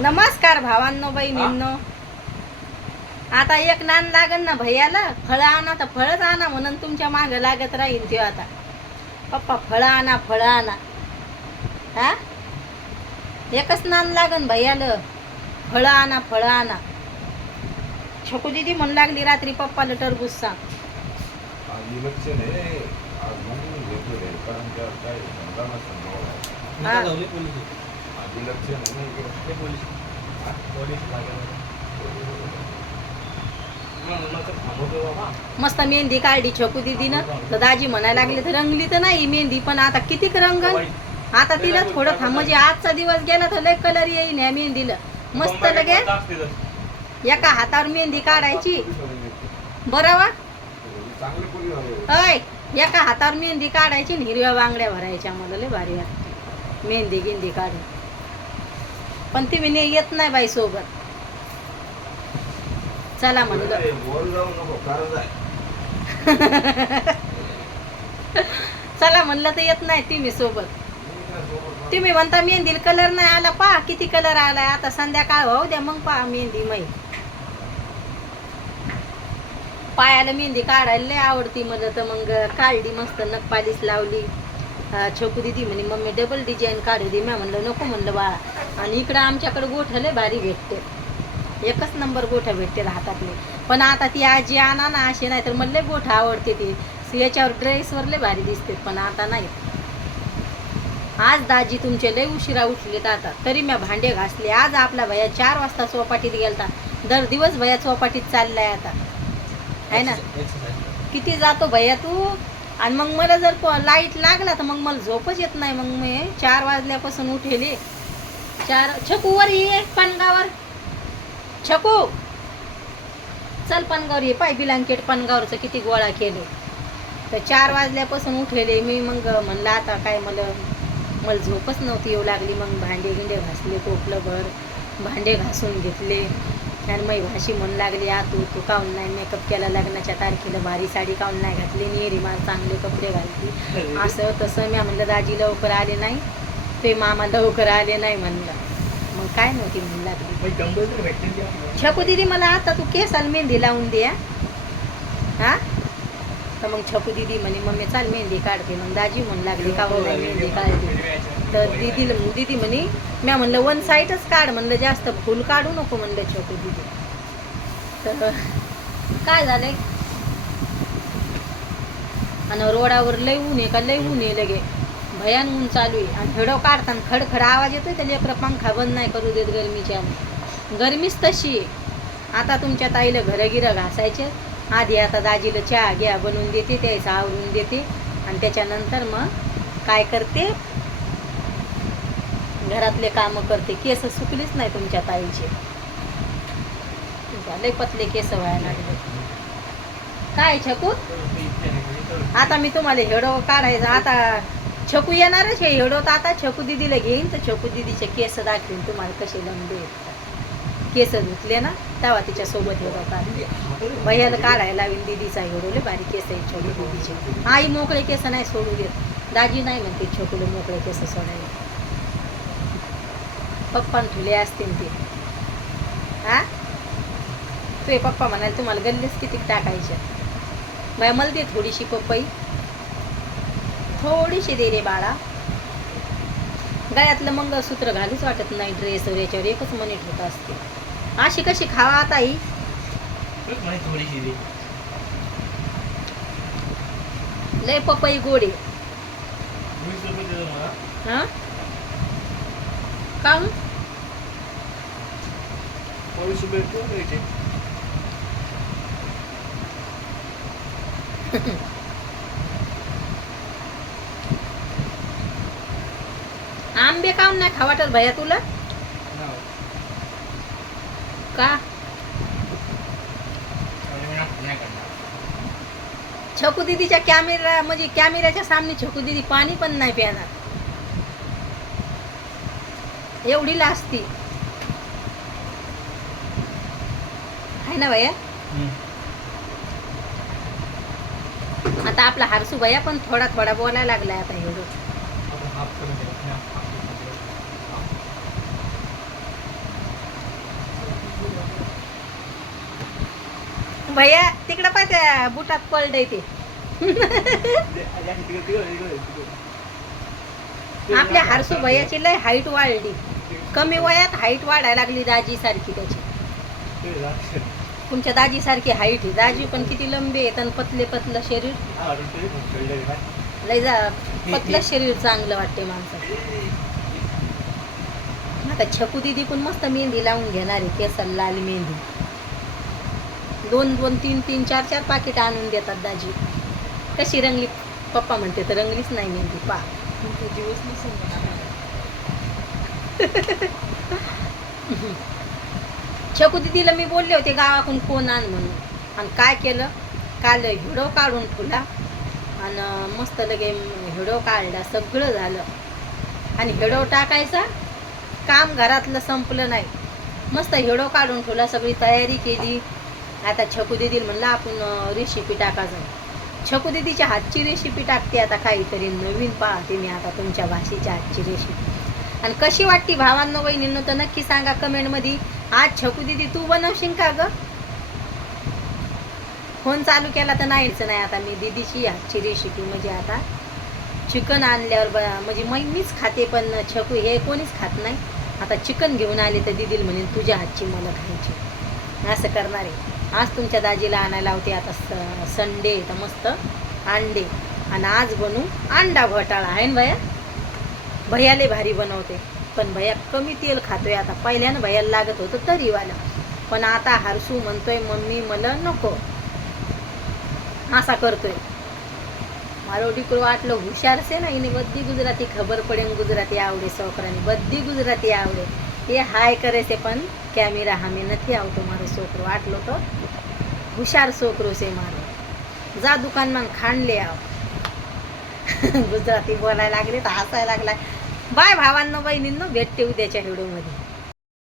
नमस्कार भावांनो बहिणींनो. आता एक नान लागन ना भैयाला, फळं आणा तर फळच आणा म्हणून तुमच्या मागे लागत राहील ते. आता पप्पा फळं आणा फळं आणा. हा एकच नान लागन भैयाला, फळं आणा फळं आणा. छकू दीदी म्हणू लागली रात्री पप्पाला टरबूज सांग. मस्त मेहंदी काढली छकू दीदीनं. तर दाजी म्हणायला लागले तर रंगली तर नाही मेहंदी, पण आता कितीक रंगल. आता तिला थोडं थांब, म्हणजे आजचा दिवस गेला तर लय कलर येईल ह्या मेहंदीला. मस्त लगे एका हातावर मेहंदी काढायची बरोबर. अय एका हातावर मेहंदी काढायची, हिरव्या बांगड्या भरायच्या. मला लय भारी वाटते मेहंदी गिंदी काढून. पण ती मी येत नाही बाई सोबत. चला म्हणलं चला म्हणलं तर येत नाही ती मी सोबत. तुम्ही म्हणता मेहंदीला कलर नाही आला, पहा किती कलर आलाय. आता संध्याकाळ होऊ द्या मग पहा मेहंदी. मै पायाला मेहंदी काढायला लय आवडती मला, तर मग काढली मस्त नखपालीस लावली. छकू दीदी म्हणे मम्मी डबल डिझाईन काढू दे. मी म्हणलं नको म्हणलं बाळा. आणि इकडं आमच्याकडे गोठं लय भारी भेटते, एकच नंबर गोठं भेटते हातातले. पण आता ती आजी आणा ना असे, नाही तर मला लय गोठं आवडते ती. याच्यावर ड्रेसवर लय भारी दिसते, पण आता नाही. आज दाजी तुमचे लय उशिरा उठलेत आता, तरी मी भांडे घासले. आज आपला भैया 4 वाजता चौपाटीत गेलता. दर दिवस भैया चौपाटीत चाललाय आता, आहे ना. किती जातो भैया तू. आणि मग मला जर लाईट लागला तर मग मला झोपच येत नाही. मग मी 4 वाजल्यापासून उठेले. 4 छकू वर ये पणगावर. छकू चल पणगावर ये. पाय बिलांकेट पणगावरचं किती गोळा केले. तर 4 वाजल्यापासून उठलेले मी. मग म्हणलं आता काय मला झोपच नव्हती येऊ लागली. मग भांडे गिंडे घासले, टोपलं भर भांडे घासून घेतले. आणि मग भाशी म्हणू लागली आ तू काऊन नाही मेकअप केला लग्नाच्या तारखेला, भारी साडी काऊन नाही घातली, नेहरी मला चांगले कपडे घालली. असं तसं मी म्हणलं दाजी लवकर आले नाही, ते मामा लवकर आले नाही म्हणलं. मग काय नव्हती म्हणू लागली. छकू दीदी मला आता तू केसाला मेहंदी लावून दे. हा तर मग छकू दीदी म्हणे मम्मी चाल मेहंदी काढते. मग दाजी म्हणू लागली का हो मेहंदी काढते. तर दीदी म्हणे मी म्हणलं 1 साईडच काढ म्हणलं, जास्त फुल काढू नको म्हणलं छकू दीदी. तर काय झालंय, आणि रोडावर लय ऊन आहे का लय ऊन आहे लगे भयान ऊन चालू आहे. आणि हेडो काढताना खडखड आवाज येतोय, तर लेकरं पंखा बंद नाही करू देत गरमीच्या. गरमीच तशी आहे. आता तुमच्या ताईला घरं घासायचे आधी. आता दाजीला चहा घ्या बनवून देते, त्याचं आवरून देते. आणि त्याच्यानंतर मग काय करते, घरातले कामं करते. केस सुकलीच नाही तुमच्या ताईचे, लय पतले केस व्हायला लागले. काय छकू आता मी तुम्हाला हेडो काढायचा. आता छकू येणारच हे हेडो. तर आता छकू दीदीला घेईन तर छकू दीदीचे केस दाखवेन तुम्हाला कसे लंबे. केस धुतले ना तेव्हा तिच्यासोबत हेडो काढले. भैयाला काढायला लावीन दीदीचा हेडो. लय भारी केस आहे छोटी दीदीचे. आई मोकळे केस नाही सोडू देत. दाजी नाही म्हणते छकूला मोकळे केस सोडायला. पप्पान ठुले असतील ते. हा तुझे पप्पा म्हणाले तुम्हाला गल्लीच किती टाकायचे. बाय मला दे थोडीशी पपई, थोडीशी दे रे बाळा. गळ्यातलं मंगळसूत्र घालूच वाटत नाही ड्रेसवर, याच्यावर एकच मनीट होत असते. अशी कशी खावा आता ही. लय पपई गोडे. हा का आंबे काऊन नाही खावाटत भैया तुला. का छकू दीदीच्या कॅमेरा म्हणजे कॅमेऱ्याच्या सामने छकू दीदी पाणी पण नाही प्याणार, एवढी लाजती आहे ना भैया. आता आपला हरसू भैया पण थोडा थोडा बोलायला लागलाय आता. एवढं भैया तिकडं पाय त्या बुटात पडलंय ते. आपल्या हरसू भैयाची लय हाईट वाढली, कमी वयात हाईट वाढायला लागली दाजी सारखी त्याची. तुमच्या दाजी सारखी हाईट आहे. दाजी पण किती लंबे आहेत आणि पतले पतलं शरीर. लय पतलं शरीर चांगलं वाटते माणसाचं. आता छकू दीदी पण मस्त मेहंदी लावून घेणार आहे, केसाला लाल मेहंदी. 2-2, 3-3, 4-4 पाकिट आणून देतात दाजी. कशी रंगली पप्पा म्हणते तर रंगलीच नाही मेहंदी पा. छकू दीदीला मी बोलले होते गावाकडून कोण आण म्हणून, आणि काय केलं, काल व्हिडिओ काढून ठेवला आणि मस्त लगे व्हिडिओ काढला, सगळं झालं. आणि व्हिडिओ टाकायचा काम घरातलं संपलं नाही, मस्त व्हिडिओ काढून ठेवला, सगळी तयारी केली. आता छकू दीदीला म्हणलं आपण रेसिपी टाकायचं. छकू दीदीच्या हातची रेसिपी टाकते आता, काहीतरी नवीन पाहते मी आता तुमच्या भाषेच्या हातची रेसिपी. आणि कशी वाटती भावांनो बहिणींनो तर नक्की सांगा कमेंटमध्ये. आज छकू दीदी तू बनवशील का ग? फोन चालू केला तर नाहीच नाही. आता मी दीदीची हातची रेसिपी म्हणजे आता चिकन आणल्यावर म्हणजे मीच खाते, पण छकू हे कोणीच खात नाही. आता चिकन घेऊन आले तर दीदीला म्हणेन तुझ्या हातची मला खायची, असं करणार आहे. आज तुमच्या दाजीला आणायला होते. आता संडे तर मस्त अंडे, आणि आज बनवू अंडा घोटाळा आहे ना भैया. भैयाले भारी बनवते, पण भैया कमी तेल खातोय. आता पहिल्यानं भैयाला लागत होतं तरीवाला, पण आता हरसू म्हणतोय मम्मी मला नको, असा करतोय. મારો દીકરો આટલો હોશિયાર છે ને, એને બધી ગુજરાતી ખબર પડે, ગુજરાતી આવડે, છોકરાને બધી ગુજરાતી આવડે. એ હાય કરે છે પણ કેમેરા સામે નથી આવતો. મારો છોકરો આટલો તો હોશિયાર છોકરો છે મારો. જા દુકાનમાં ખાંડ લે આવ. गुजराती बोलायला लागले तर हसायला लागलाय. बाय भावांनो बहिणींनो, भेटते उद्याच्या व्हिडिओमध्ये.